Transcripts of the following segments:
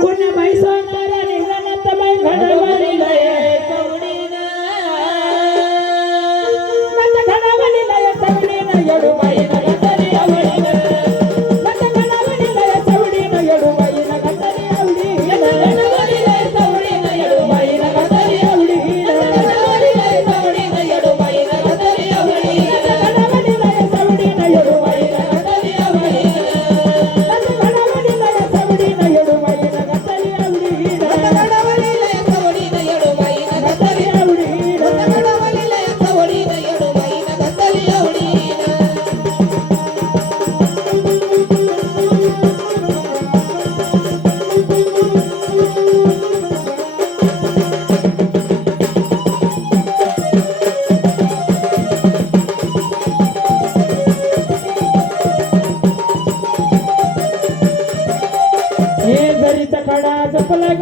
पुण्य पैसा तारा निघाला तर बाई घडवा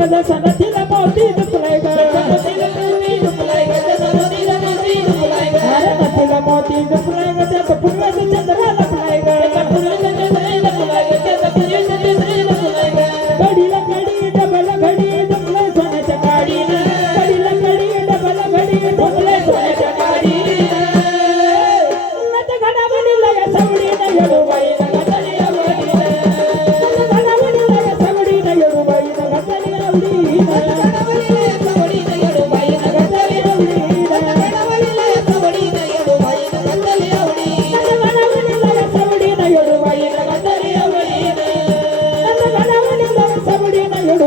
咱听咱，天来保，出来个。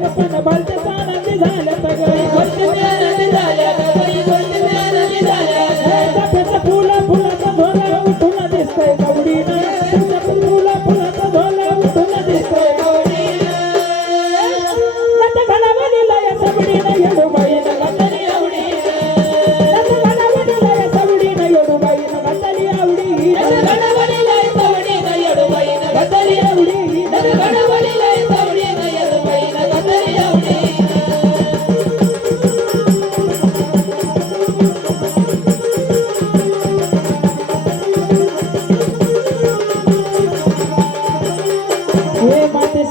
no suena mal de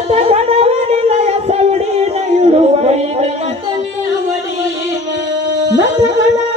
ನಟ